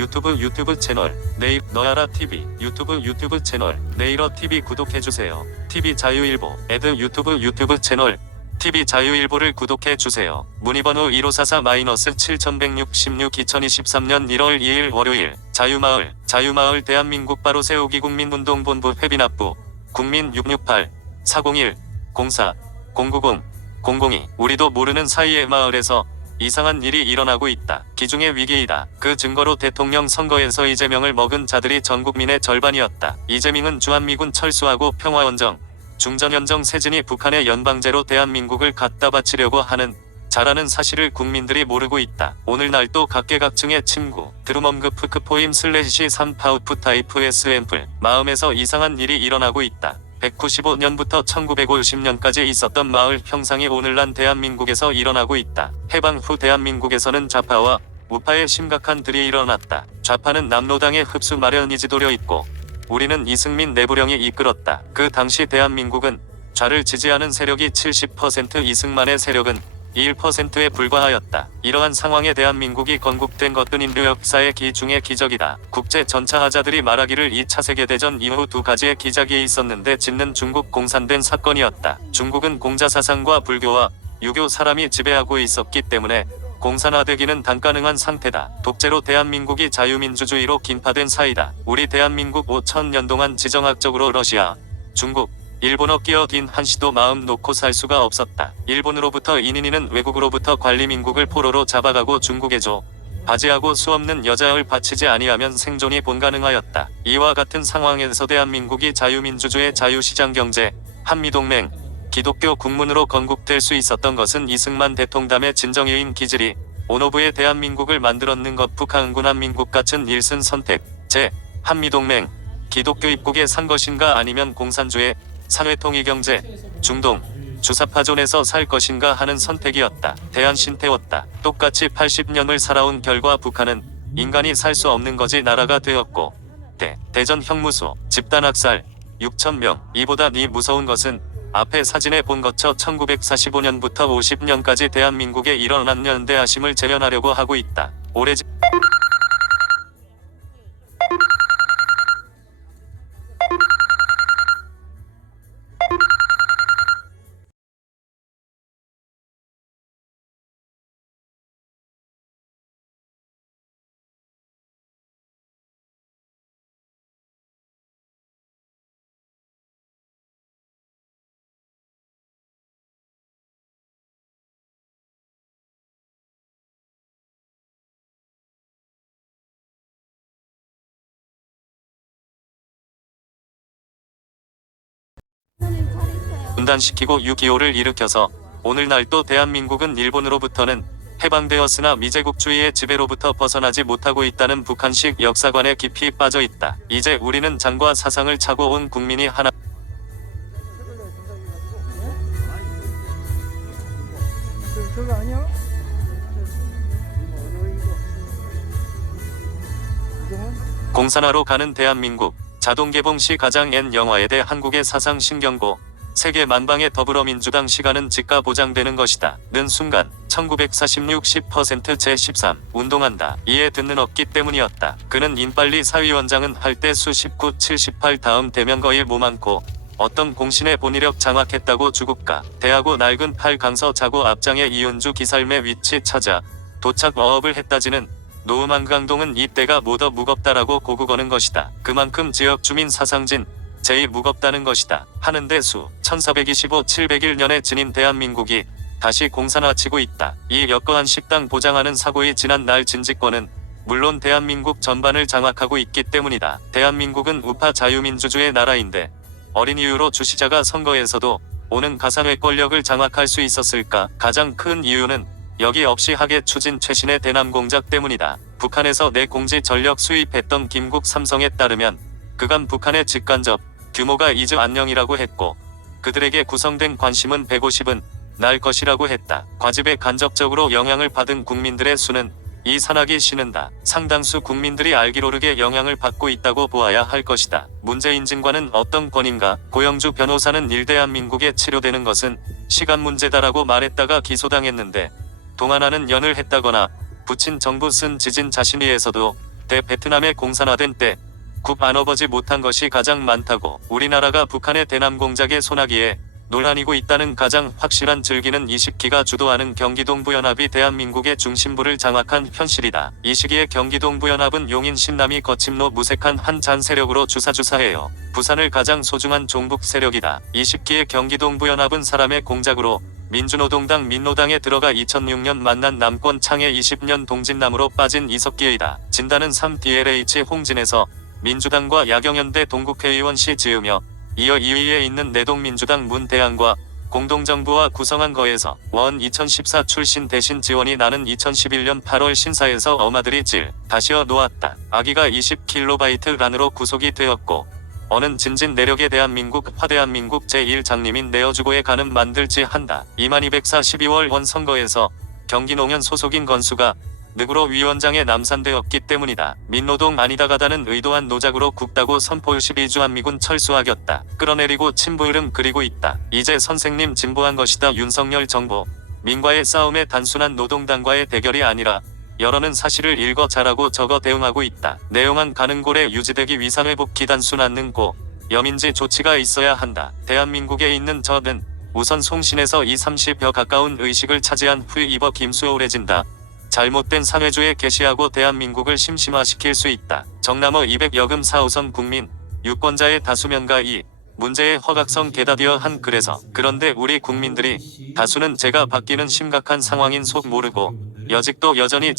유튜브 채널 네이 너야라 TV 유튜브 채널 네이러 TV 구독해주세요. TV 자유일보 애드 유튜브 채널 TV 자유일보를 구독해주세요. 문의번호 1544-7166 2023년 1월 2일 월요일 자유마을 대한민국 바로 세우기 국민운동본부 회비납부 국민 668-401-04-090-002 우리도 모르는 사이에 마을에서 이상한 일이 일어나고 있다. 기중의 위기이다. 그 증거로 대통령 선거에서 이재명을 먹은 자들이 전 국민의 절반이었다. 이재명은 주한미군 철수하고 평화원정, 중전연정 세진이 북한의 연방제로 대한민국을 갖다 바치려고 하는 자라는 사실을 국민들이 모르고 있다. 오늘날 또 각계각층의 침구, 드루멈급 포임 슬래시 3파우프 타이프 S앰플 마음에서 이상한 일이 일어나고 있다. 195년부터 1950년까지 있었던 마을 형상이 오늘날 대한민국에서 일어나고 있다. 해방 후 대한민국에서는 좌파와 우파의 심각한 들이 일어났다. 좌파는 남로당의 흡수 마련이 지도려 있고 우리는 이승민 내부령이 이끌었다. 그 당시 대한민국은 좌를 지지하는 세력이 70% 이승만의 세력은 1%에 불과하였다. 이러한 상황에 대한민국이 건국된 것은 인류 역사의 기중의 기적이다. 국제 전차하자들이 말하기를 2차 세계대전 이후 두 가지의 기적이 있었는데 짓는 중국 공산된 사건이었다. 중국은 공자사상과 불교와 유교 사람이 지배하고 있었기 때문에 공산화되기는 단가능한 상태다. 독재로 대한민국이 자유민주주의로 긴파된 사이다. 우리 대한민국 5,000년 동안 지정학적으로 러시아, 중국, 일본어 끼어든 한시도 마음 놓고 살 수가 없었다. 일본으로부터 인인이는 외국으로부터 관리민국을 포로로 잡아가고 중국에조 바지하고 수없는 여자을 바치지 아니하면 생존이 불가능하였다. 이와 같은 상황에서 대한민국이 자유민주주의 자유시장경제, 한미동맹, 기독교 국문으로 건국될 수 있었던 것은 이승만 대통담의 진정여인 기질이 오노부의 대한민국을 만들었는 것. 북한군 한민국 같은 일선 선택, 한미동맹, 기독교 입국에 산 것인가 아니면 공산주의, 사회통일경제, 중동, 주사파존에서 살 것인가 하는 선택이었다. 대한신태웠다. 똑같이 80년을 살아온 결과 북한은 인간이 살 수 없는 거지 나라가 되었고 대전 형무소, 집단학살, 6,000명. 이보다 무서운 것은 앞에 사진에 본 것처럼 1945년부터 50년까지 대한민국에 일어난 연대하심을 재현하려고 하고 있다. 올해 분단시키고 6.25를 일으켜서 오늘날 또 대한민국은 일본으로부터는 해방되었으나 미제국주의의 지배로부터 벗어나지 못하고 있다는 북한식 역사관에 깊이 빠져 있다. 이제 우리는 장과 사상을 차고 온 국민이 하나 저거 아니야? 공산화로 가는 대한민국. 자동개봉 시 가장 옛 영화에 대해 한국의 사상 신경고 세계 만방의 더불어민주당 시간은 집가 보장되는 것이다. 는 순간 1946 10% 제13 운동한다. 이에 듣는 없기 때문이었다. 그는 인빨리 사위원장은 할 때 수 19 78 다음 되면 거의 모많고 어떤 공신의 본의력 장악했다고 주국가 대하고 낡은 8강서 자고 앞장에 이은주 기살매 위치 찾아 도착 어업을 했다지는 노음한강동은 이때가 뭐더 무겁다라고 고구거는 것이다. 그만큼 지역 주민 사상진 제일 무겁다는 것이다. 하는데 수 1425 701년에 지닌 대한민국이 다시 공산화치고 있다. 이 여거한 식당 보장하는 사고의 지난 날 진지권은 물론 대한민국 전반을 장악하고 있기 때문이다. 대한민국은 우파 자유민주주의 나라인데 어린 이유로 주시자가 선거에서도 오는 가상의 권력을 장악할 수 있었을까? 가장 큰 이유는 여기 없이 하계 추진 최신의 대남공작 때문이다. 북한에서 내공지 전력 수입했던 김국 삼성에 따르면 그간 북한의 직간접 규모가 2조 안녕이라고 했고 그들에게 구성된 관심은 150은 날 것이라고 했다. 과집에 간접적으로 영향을 받은 국민들의 수는 이 산하기 쉬는다. 상당수 국민들이 알기로르게 영향을 받고 있다고 보아야 할 것이다. 문제 인증과는 어떤 권인가? 고영주 변호사는 대한민국에 치료되는 것은 시간 문제다라고 말했다가 기소당했는데 동안하는 연을 했다거나 부친 정부 쓴 지진 자신위에서도 대베트남에 공산화된 때 국 안어버지 못한 것이 가장 많다고 우리나라가 북한의 대남 공작에 손하기에 논란이고 있다는 가장 확실한 즐기는 20기가 주도하는 경기동부연합이 대한민국의 중심부를 장악한 현실이다. 이 시기에 경기동부연합은 용인 신남이 거침로 무색한 한 잔 세력으로 주사주사해요. 부산을 가장 소중한 종북 세력이다. 20기의 경기동부연합은 사람의 공작으로 민주노동당 민노당에 들어가 2006년 만난 남권 창에 20년 동진남으로 빠진 이석기의다. 진단은 3DLH 홍진에서 민주당과 야경연대 동국회의원 시 지으며 이어 2위에 있는 내동민주당 문대항과 공동정부와 구성한 거에서 원 2014 출신 대신 지원이 나는 2011년 8월 신사에서 엄마들이 다시어 놓았다. 아기가 20KB 란으로 구속이 되었고 어는 진진 내력의 대한민국 화대한민국 제1장님인 내어주고에 가는 만들지 한다. 2242월 원 선거에서 경기농연 소속인 건수가 늑으로 위원장에 남산되었기 때문이다. 민노동 아니다가다는 의도한 노작으로 굽다고 선포 12주 한미군 철수하겠다. 끌어내리고 친부 흐름 그리고 있다. 이제 선생님 진보한 것이다. 윤석열 정부. 민과의 싸움의 단순한 노동당과의 대결이 아니라 여러는 사실을 읽어 잘하고 적어 대응하고 있다. 내용한 가능골에 유지되기 위상회복 기단순 않는 고 여민지 조치가 있어야 한다. 대한민국에 있는 저는 우선 송신에서 20-30여 가까운 의식을 차지한 후 입어 김수호래진다. 잘못된 사회주의에 개시하고 대한민국을 심심화시킬 수 있다. 정남어 200여금 4호선 국민 유권자의 다수면가 이 문제의 허각성 개다디어 한 글에서 그런데 우리 국민들이 다수는 제가 바뀌는 심각한 상황인 속 모르고 여직도 여전히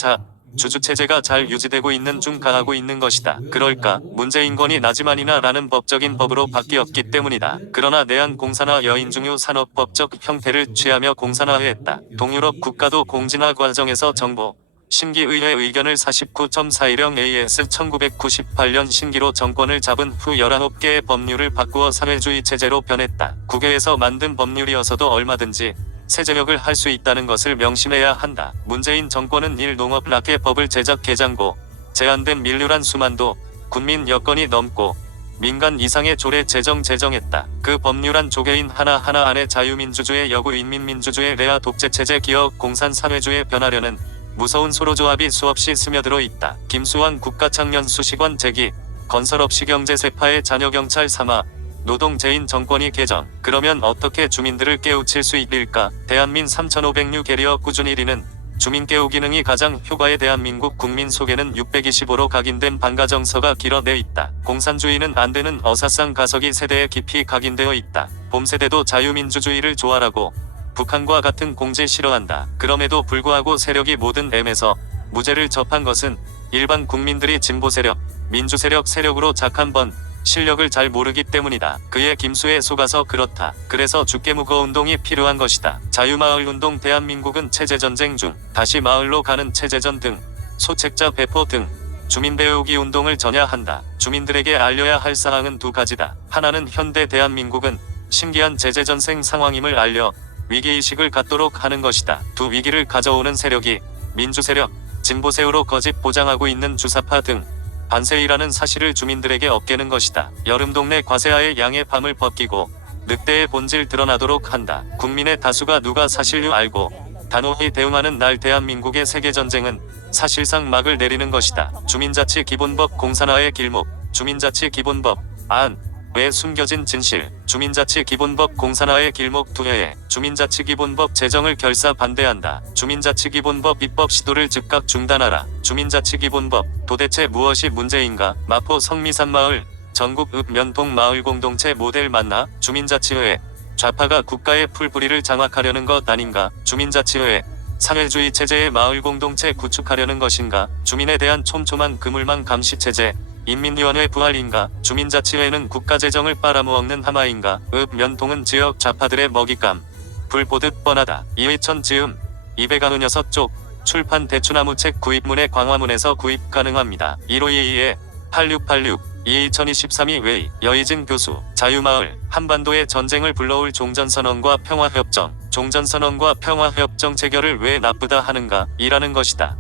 주주체제가 잘 유지되고 있는 중 가하고 있는 것이다. 그럴까? 문재인권이 나지만이나 라는 법적인 법으로 바뀌었기 때문이다. 그러나 내한 공산화 여인중유 산업법적 형태를 취하며 공산화했다. 동유럽 국가도 공진화 과정에서 정부 심기의회 의견을 49.410 AS 1998년 신기로 정권을 잡은 후 19개의 법률을 바꾸어 사회주의 체제로 변했다. 국회에서 만든 법률이어서도 얼마든지 세제력을 할 수 있다는 것을 명심해야 한다. 문재인 정권은 일농업 락해법을 제작 개장고 제한된 밀류란 수만도 군민 여건이 넘고 민간 이상의 조례 제정했다. 그 법률안 조개인 하나하나 안에 자유민주주의 여구 인민민주주의 레아 독재체제 기업 공산사회주의 변하려는 무서운 소로조합이 수없이 스며들어 있다. 김수환 국가창년 수식원 제기 건설업시 경제쇠파의 자녀경찰 삼아 노동제인 정권이 개전. 그러면 어떻게 주민들을 깨우칠 수 있을까? 대한민 3506 게리어 꾸준히 리는 주민 깨우 기능이 가장 효과의 대한민국 국민 속에는 625로 각인된 반가정서가 길어내 있다. 공산주의는 안되는 어사상 가석이 세대에 깊이 각인되어 있다. 봄세대도 자유민주주의를 조아라고 북한과 같은 공제 싫어한다. 그럼에도 불구하고 세력이 모든 M에서 무죄를 접한 것은 일반 국민들이 진보세력, 민주세력으로 작한번 실력을 잘 모르기 때문이다. 그의 김수에 속아서 그렇다. 그래서 죽게무거 운동이 필요한 것이다. 자유마을운동 대한민국은 체제전쟁 중 다시 마을로 가는 체제전 등 소책자 배포 등 주민 배우기 운동을 전야한다. 주민들에게 알려야 할 사항은 두 가지다. 하나는 현대 대한민국은 심기한 제재전생 상황임을 알려 위기의식을 갖도록 하는 것이다. 두 위기를 가져오는 세력이 민주세력, 진보세우로 거짓 보장하고 있는 주사파 등 반세이라는 사실을 주민들에게 업게는 것이다. 여름동네 과세아의 양의 밤을 벗기고 늑대의 본질 드러나도록 한다. 국민의 다수가 누가 사실유 알고 단호히 대응하는 날 대한민국의 세계전쟁은 사실상 막을 내리는 것이다. 주민자치기본법 공산화의 길목 주민자치기본법 안 왜 숨겨진 진실 주민자치기본법 공산화의 길목 투여에 주민자치기본법 제정을 결사 반대한다. 주민자치기본법 입법 시도를 즉각 중단하라. 주민자치기본법 도대체 무엇이 문제인가? 마포 성미산마을 전국 읍면동 마을공동체 모델 맞나? 주민자치회 좌파가 국가의 풀뿌리를 장악하려는 것 아닌가? 주민자치회 사회주의 체제의 마을공동체 구축하려는 것인가? 주민에 대한 촘촘한 그물망 감시체제 인민위원회 부활인가? 주민자치회는 국가재정을 빨아먹는 하마인가? 읍면동은 지역 좌파들의 먹잇감 불보듯 뻔하다. 이회천 지음 296쪽 출판 대추나무책 구입문의 광화문에서 구입 가능합니다. 1522에 8686 2023이 웨이 여의진 교수 자유마을 한반도의 전쟁을 불러올 종전선언과 평화협정 종전선언과 평화협정 체결을 왜 나쁘다 하는가? 이라는 것이다.